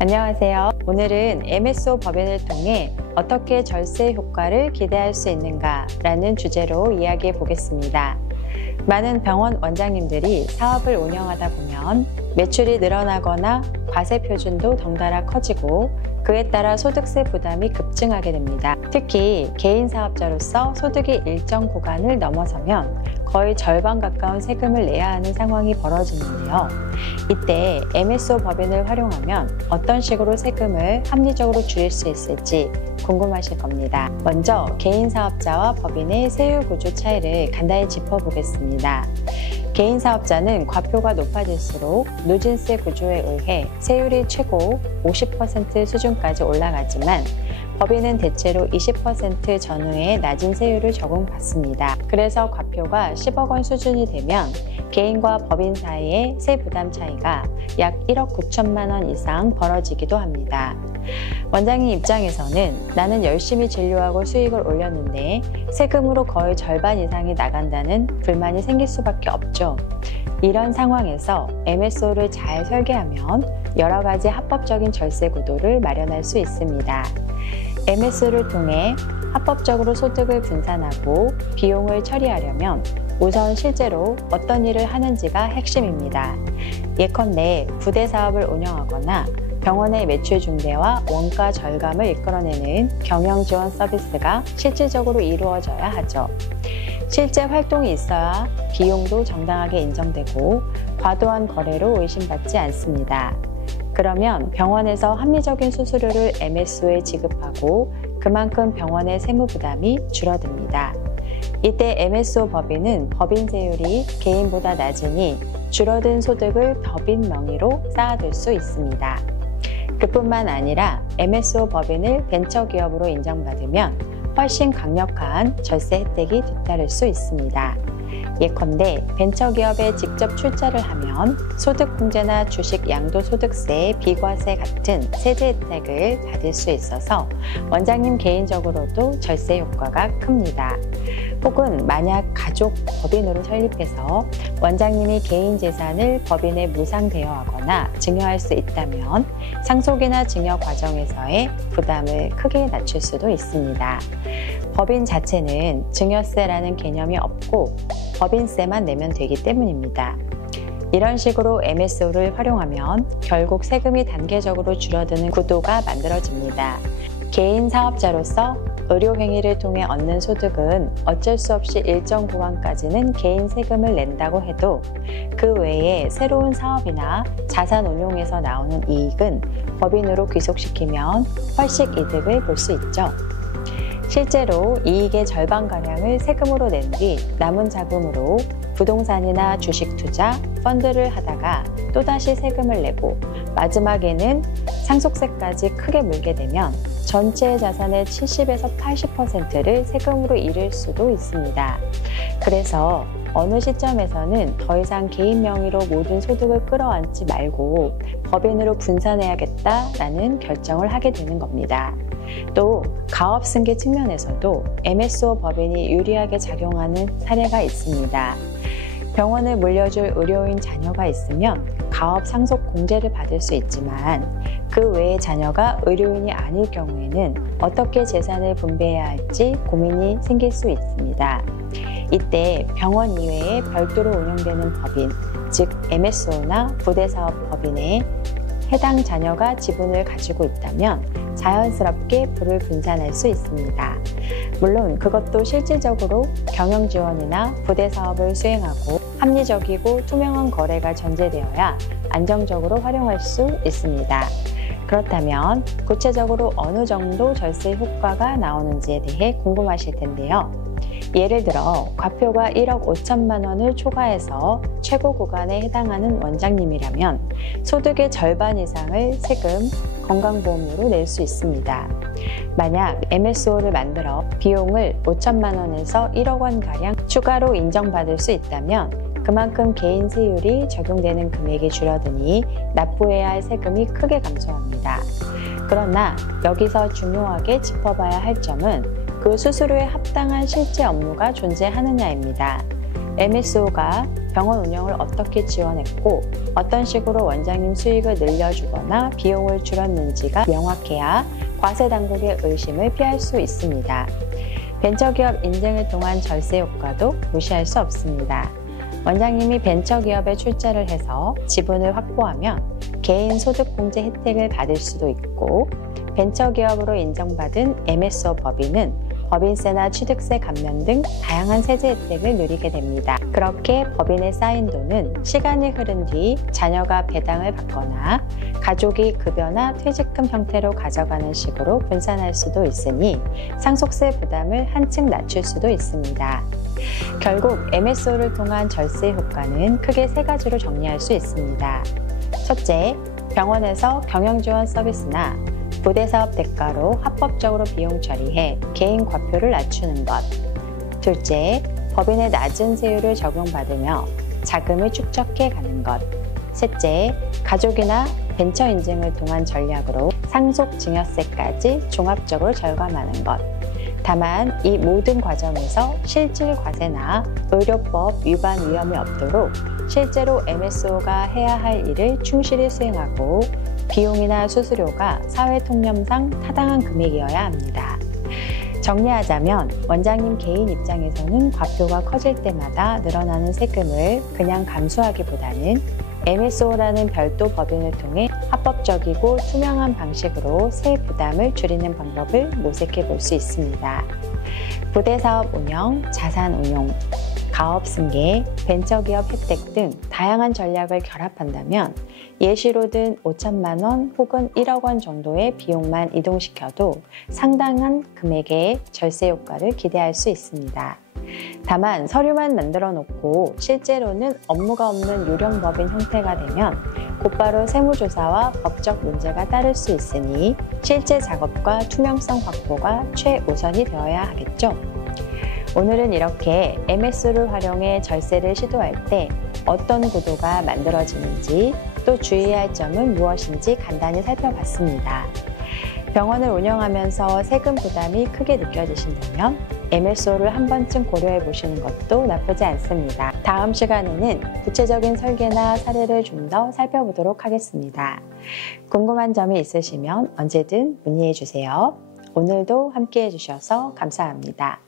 안녕하세요. 오늘은 MSO 법인을 통해 어떻게 절세 효과를 기대할 수 있는가 라는 주제로 이야기해 보겠습니다. 많은 병원 원장님들이 사업을 운영하다 보면 매출이 늘어나거나 과세 표준도 덩달아 커지고 그에 따라 소득세 부담이 급증하게 됩니다. 특히 개인 사업자로서 소득이 일정 구간을 넘어서면 거의 절반 가까운 세금을 내야 하는 상황이 벌어지는데요. 이때 MSO 법인을 활용하면 어떤 식으로 세금을 합리적으로 줄일 수 있을지 궁금하실 겁니다. 먼저 개인 사업자와 법인의 세율 구조 차이를 간단히 짚어보겠습니다. 개인 사업자는 과표가 높아질수록 누진세 구조에 의해 세율이 최고 50% 수준까지 올라가지만 법인은 대체로 20% 전후의 낮은 세율을 적용받습니다. 그래서 과표가 10억 원 수준이 되면 개인과 법인 사이의 세 부담 차이가 약 1억 9천만 원 이상 벌어지기도 합니다. 원장님 입장에서는 나는 열심히 진료하고 수익을 올렸는데 세금으로 거의 절반 이상이 나간다는 불만이 생길 수밖에 없죠. 이런 상황에서 MSO를 잘 설계하면 여러 가지 합법적인 절세 구도를 마련할 수 있습니다. MSO를 통해 합법적으로 소득을 분산하고 비용을 처리하려면 우선 실제로 어떤 일을 하는지가 핵심입니다. 예컨대 부대 사업을 운영하거나 병원의 매출 증대와 원가 절감을 이끌어내는 경영 지원 서비스가 실질적으로 이루어져야 하죠. 실제 활동이 있어야 비용도 정당하게 인정되고 과도한 거래로 의심받지 않습니다. 그러면 병원에서 합리적인 수수료를 MSO에 지급하고 그만큼 병원의 세무 부담이 줄어듭니다. 이때 MSO 법인은 법인 세율이 개인보다 낮으니 줄어든 소득을 법인 명의로 쌓아둘 수 있습니다. 그뿐만 아니라 MSO 법인을 벤처기업으로 인정받으면 훨씬 강력한 절세 혜택이 뒤따를 수 있습니다. 예컨대 벤처기업에 직접 출자를 하면 소득공제나 주식 양도소득세, 비과세 같은 세제 혜택을 받을 수 있어서 원장님 개인적으로도 절세 효과가 큽니다. 혹은 만약 가족 법인으로 설립해서 원장님이 개인 재산을 법인에 무상 대여하거나 증여할 수 있다면 상속이나 증여 과정에서의 부담을 크게 낮출 수도 있습니다. 법인 자체는 증여세라는 개념이 없고 법인세만 내면 되기 때문입니다. 이런 식으로 MSO를 활용하면 결국 세금이 단계적으로 줄어드는 구도가 만들어집니다. 개인 사업자로서 의료행위를 통해 얻는 소득은 어쩔 수 없이 일정 구간까지는 개인 세금을 낸다고 해도 그 외에 새로운 사업이나 자산 운용에서 나오는 이익은 법인으로 귀속시키면 훨씬 이득을 볼 수 있죠. 실제로 이익의 절반가량을 세금으로 낸 뒤 남은 자금으로 부동산이나 주식 투자, 펀드를 하다가 또다시 세금을 내고 마지막에는 상속세까지 크게 물게 되면 전체 자산의 70에서 80%를 세금으로 잃을 수도 있습니다. 그래서 어느 시점에서는 더 이상 개인 명의로 모든 소득을 끌어안지 말고 법인으로 분산해야겠다라는 결정을 하게 되는 겁니다. 또 가업 승계 측면에서도 MSO 법인이 유리하게 작용하는 사례가 있습니다. 병원을 물려줄 의료인 자녀가 있으면 가업 상속 공제를 받을 수 있지만 그 외의 자녀가 의료인이 아닐 경우에는 어떻게 재산을 분배해야 할지 고민이 생길 수 있습니다. 이때 병원 이외에 별도로 운영되는 법인, 즉 MSO나 부대사업 법인에 해당 자녀가 지분을 가지고 있다면 자연스럽게 부를 분산할 수 있습니다. 물론 그것도 실질적으로 경영 지원이나 부대 사업을 수행하고 합리적이고 투명한 거래가 전제되어야 안정적으로 활용할 수 있습니다. 그렇다면 구체적으로 어느 정도 절세 효과가 나오는지에 대해 궁금하실 텐데요. 예를 들어 과표가 1억 5천만 원을 초과해서 최고 구간에 해당하는 원장님이라면 소득의 절반 이상을 세금, 건강보험료로 낼 수 있습니다. 만약 MSO를 만들어 비용을 5천만 원에서 1억 원가량 추가로 인정받을 수 있다면 그만큼 개인 세율이 적용되는 금액이 줄어드니 납부해야 할 세금이 크게 감소합니다. 그러나 여기서 중요하게 짚어봐야 할 점은 그 수수료에 합당한 실제 업무가 존재하느냐입니다. MSO가 병원 운영을 어떻게 지원했고 어떤 식으로 원장님 수익을 늘려주거나 비용을 줄였는지가 명확해야 과세 당국의 의심을 피할 수 있습니다. 벤처기업 인증을 통한 절세 효과도 무시할 수 없습니다. 원장님이 벤처기업에 출자를 해서 지분을 확보하면 개인 소득공제 혜택을 받을 수도 있고, 벤처기업으로 인정받은 MSO 법인은 법인세나 취득세 감면 등 다양한 세제 혜택을 누리게 됩니다. 그렇게 법인에 쌓인 돈은 시간이 흐른 뒤 자녀가 배당을 받거나 가족이 급여나 퇴직금 형태로 가져가는 식으로 분산할 수도 있으니 상속세 부담을 한층 낮출 수도 있습니다. 결국 MSO를 통한 절세 효과는 크게 세 가지로 정리할 수 있습니다. 첫째, 병원에서 경영지원 서비스나 부대사업 대가로 합법적으로 비용 처리해 개인 과표를 낮추는 것. 둘째, 법인의 낮은 세율을 적용받으며 자금을 축적해 가는 것. 셋째, 가족이나 벤처 인증을 통한 전략으로 상속 증여세까지 종합적으로 절감하는 것. 다만 이 모든 과정에서 실질 과세나 의료법 위반 위험이 없도록 실제로 MSO가 해야 할 일을 충실히 수행하고 비용이나 수수료가 사회통념상 타당한 금액이어야 합니다. 정리하자면 원장님 개인 입장에서는 과표가 커질 때마다 늘어나는 세금을 그냥 감수하기보다는 MSO라는 별도 법인을 통해 합법적이고 투명한 방식으로 세 부담을 줄이는 방법을 모색해 볼 수 있습니다. 부대사업 운영, 자산 운용, 가업 승계, 벤처기업 혜택 등 다양한 전략을 결합한다면 예시로 든 5천만 원 혹은 1억 원 정도의 비용만 이동시켜도 상당한 금액의 절세 효과를 기대할 수 있습니다. 다만 서류만 만들어 놓고 실제로는 업무가 없는 유령법인 형태가 되면 곧바로 세무조사와 법적 문제가 따를 수 있으니 실제 작업과 투명성 확보가 최우선이 되어야 하겠죠. 오늘은 이렇게 MSO를 활용해 절세를 시도할 때 어떤 구도가 만들어지는지 또 주의해야 할 점은 무엇인지 간단히 살펴봤습니다. 병원을 운영하면서 세금 부담이 크게 느껴지신다면 MSO를 한 번쯤 고려해 보시는 것도 나쁘지 않습니다. 다음 시간에는 구체적인 설계나 사례를 좀 더 살펴보도록 하겠습니다. 궁금한 점이 있으시면 언제든 문의해 주세요. 오늘도 함께 해주셔서 감사합니다.